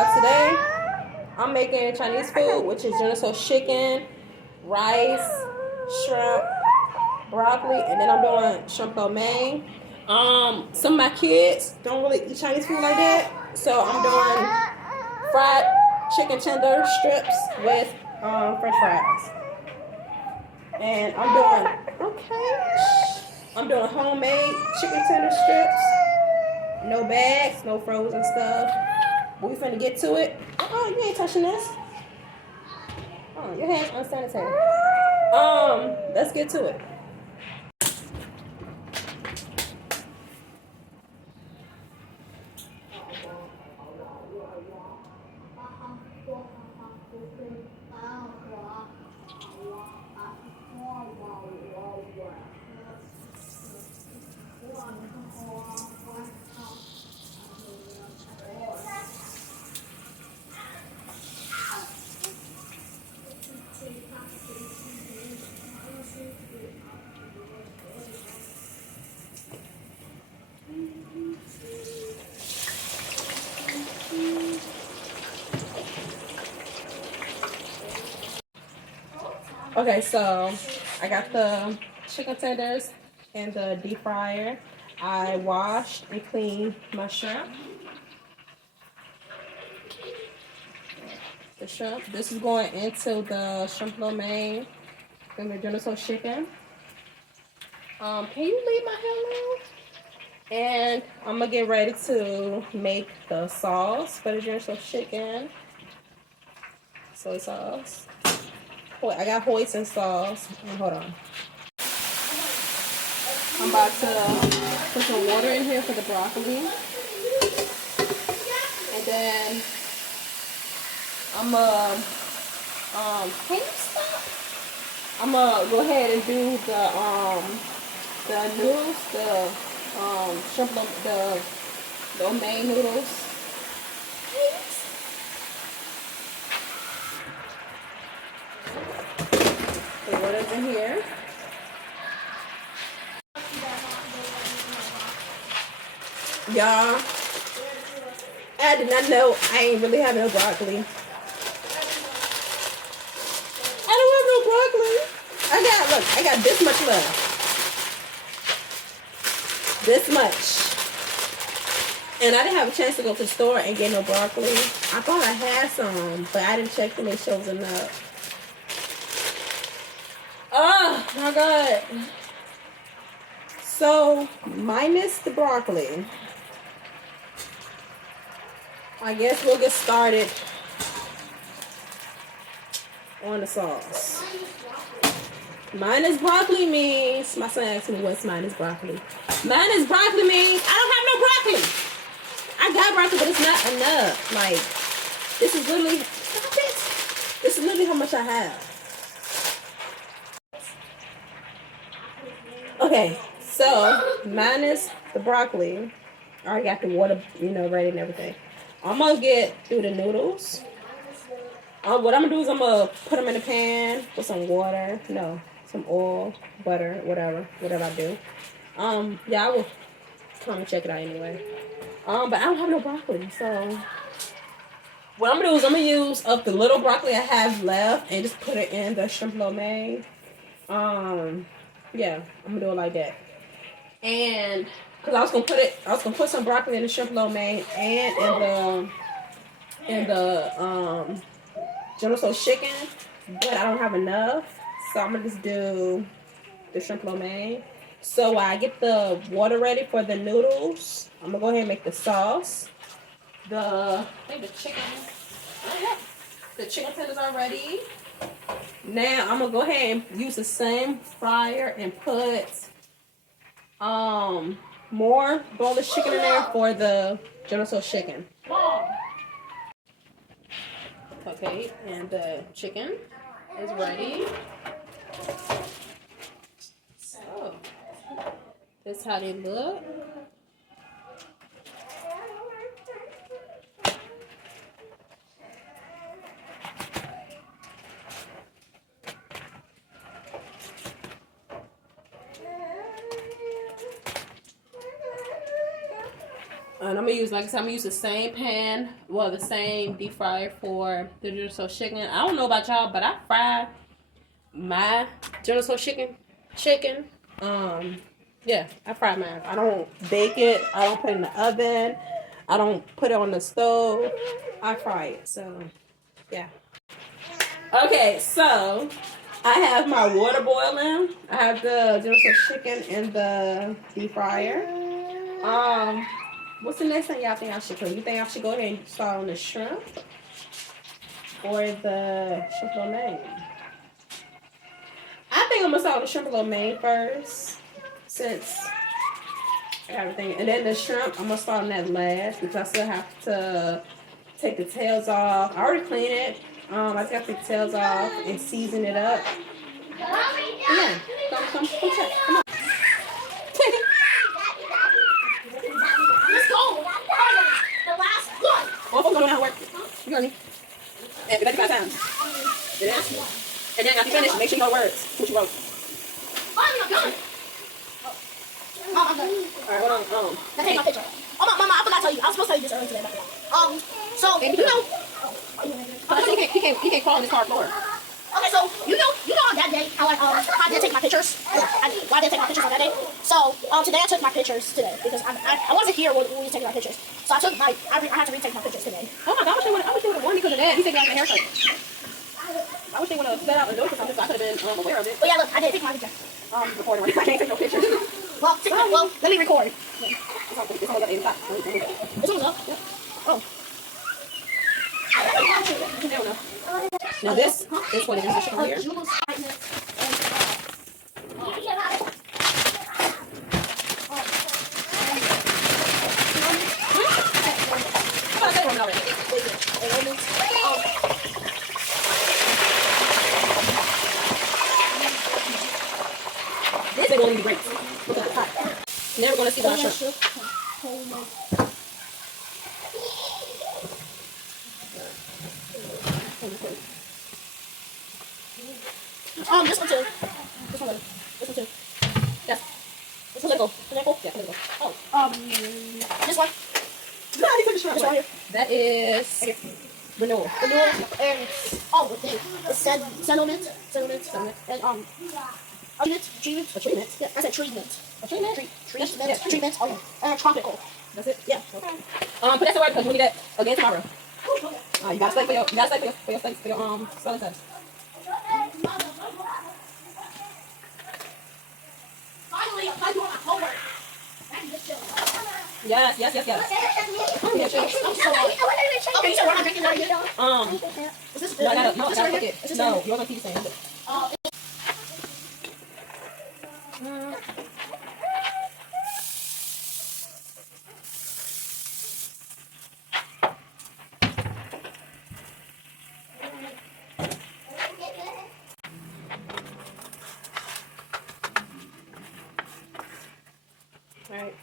Today I'm making Chinese food, which is universal chicken, rice, shrimp, broccoli, and then I'm doing shrimp lo mein. Some of my kids don't really eat Chinese food like that, so I'm doing fried chicken tender strips with French fries. And I'm doing homemade chicken tender strips. No bags, no frozen stuff. We finna get to it. Oh, you ain't touching this. Oh, your hands unsanitary. Let's get to it. Okay, so I got the chicken tenders in the deep fryer. I washed and cleaned my shrimp. The shrimp. This is going into the shrimp lo mein and the Genoseo chicken. Can you leave my hair alone? And I'm gonna get ready to make the sauce for the Genoseo chicken. Soy sauce. Wait, I got hoisin sauce. Hold on. I'm about to put some water in here for the broccoli. And then I'm can you stop? I'm gonna go ahead and do the noodles, shrimp, the main noodles. The water's in here. Y'all, I did not know I ain't really having no broccoli. I don't have no broccoli. I got this much left. This much. And I didn't have a chance to go to the store and get no broccoli. I thought I had some, but I didn't check to make sure it was enough. Oh my God. So, minus the broccoli, I guess we'll get started on the sauce. Minus broccoli means, my son asked me what's minus broccoli. Minus broccoli means I don't have no broccoli. I got broccoli, but it's not enough. Like, this is literally, stop it. This is literally how much I have. Okay, so minus the broccoli. I already got the water, ready and everything. I'm gonna get through the noodles. What I'm gonna do is I'm gonna put them in a pan with some water, some oil, butter, whatever I do. Yeah, I will come and check it out anyway. But I don't have no broccoli, so what I'm gonna do is I'm gonna use up the little broccoli I have left and just put it in the shrimp lo mein. Yeah, I'm gonna do it like that. And because I was gonna put some broccoli in the shrimp lo mein and in the Genoseo chicken, but I don't have enough, so I'm gonna just do the shrimp lo mein. So while I get the water ready for the noodles, I'm gonna go ahead and make the sauce. I think the chicken tenders are ready. Now I'm gonna go ahead and use the same fryer and put more boneless chicken in there for the Genoseo chicken. Okay, and the chicken is ready. So this is how they look. And I'm gonna use, like I said, I'm gonna use the same pan, well, the same deep fryer for the General Tso's chicken. I don't know about y'all, but I fry my General Tso's chicken. Yeah, I fry mine. I don't bake it. I don't put it in the oven. I don't put it on the stove. I fry it. So, yeah. Okay, so I have my water boiling. I have the General Tso's chicken in the deep fryer. What's the next thing y'all think I should cook? You think I should go ahead and start on the shrimp or the shrimp lo mein? I think I'm gonna start on the shrimp lo mein first, since everything, and then the shrimp I'm gonna start on that last because I still have to take the tails off. I already cleaned it. I just have to take the tails off and season it up. Yeah, come check. Come on. Let's go. The last one. Well, folks don't know how to work. You heard me. And 55 times. It is. And then after you finish, make sure you know words. What you wrote. Finally, I'm done. Mom, I'm done. Alright, hold on. Now take my picture. Oh, Mama, I forgot to tell you. I was supposed to tell you this earlier today. So, And you know. He can't crawl on this hard floor. Okay, so you know on that day how I didn't take my pictures. Why I didn't take my pictures on that day. So today I took my pictures today because I wasn't here when we were taking my pictures. So I had to retake my pictures today. Oh my gosh, I wish they would have warned me because of that. He said he got a haircut. I wish they would have set out and noticed something so I could have been aware of it. But yeah, look, I didn't take my picture. Recording right now. I can't take no pictures. Well, let me record. It's only got 85. This one's up. Yeah. Oh. Now this is what it is over here. This is going to be great. Look at the top. Never going to see my shrimp. This one too. This one too. Yes. It's political. Political? Yeah, political. Oh. This one. This one here. That is renewal. Renewal and the thing. It's settlement. And treatment. Yeah, I said treatment. A treatment? Treatment. Yeah. Treatment. And tropical. That's it? Yeah. Okay. But that's the word because we need that again tomorrow. You gotta stay for your spelling test. Finally, I'm doing my homework. Yes. I'm so okay, you said we're not drinking that again? Is this No, I gotta right cook here? it. Is this No, right you're gonna keep saying it. Alright.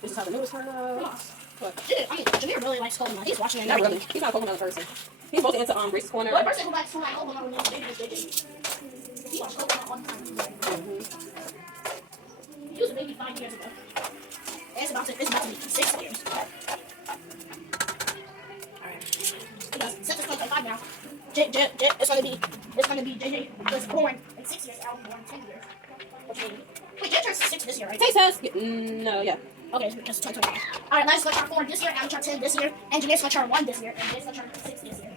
This is how the noodles turn out. What? I mean, Jameer really likes Coconut. He's watching it now. Not really. He's not a Coconut person. He's mostly into Reese's Corner. The person who likes Coconut when he was baby. He watched Coconut all the time. He was a baby 5 years ago. It's about to be 6 years. Alright. Since it's going to be 5 now, it's gonna be JJ was born in 6 years. I was born in 10 years. Wait, JJ turns 6 this year, right? Taste test. No, yeah. Okay, it's because 2020. Alright, Liza's gonna turn 4 this year, Abby turn 10 this year, and Jameer's gonna turn 1 this year, and Jade's gonna turn 6 this year.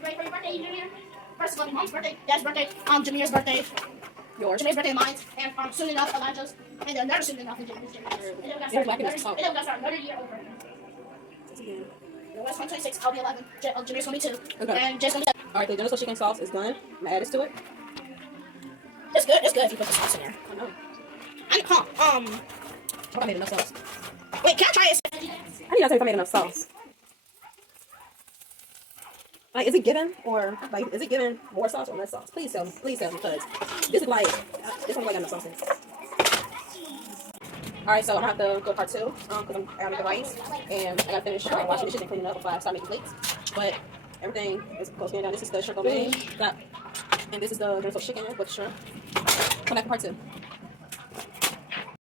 Ready for your birthday, Jameer? First it's gonna be Mom's birthday, Dad's birthday, Jameer's birthday, Yours. Jameer's birthday, mine, and soon enough Elijah's, and then never soon enough in Jameer's. And then we're gonna start another year over. West 126, I'll be 11. Jameer's gonna be 2. Okay. And Jade's gonna be 7. Alright, the General Tso's chicken sauce is done. I'm gonna add this to it. It's good if you put the sauce in there. I know. I I made enough sauce. wait, can I try it? I need to tell you if I made enough sauce. Like, is it given or like is it given more sauce or less sauce? Please tell me, because this is like got enough sauce in it. All right, so I'm gonna have to go to part 2 because I gotta make the rice and I gotta finish washing dishes and cleaning up before I start making plates. But everything is close to down. This is the shrimp lo mein, and this is the General Tso's chicken with shrimp. Come back to part 2.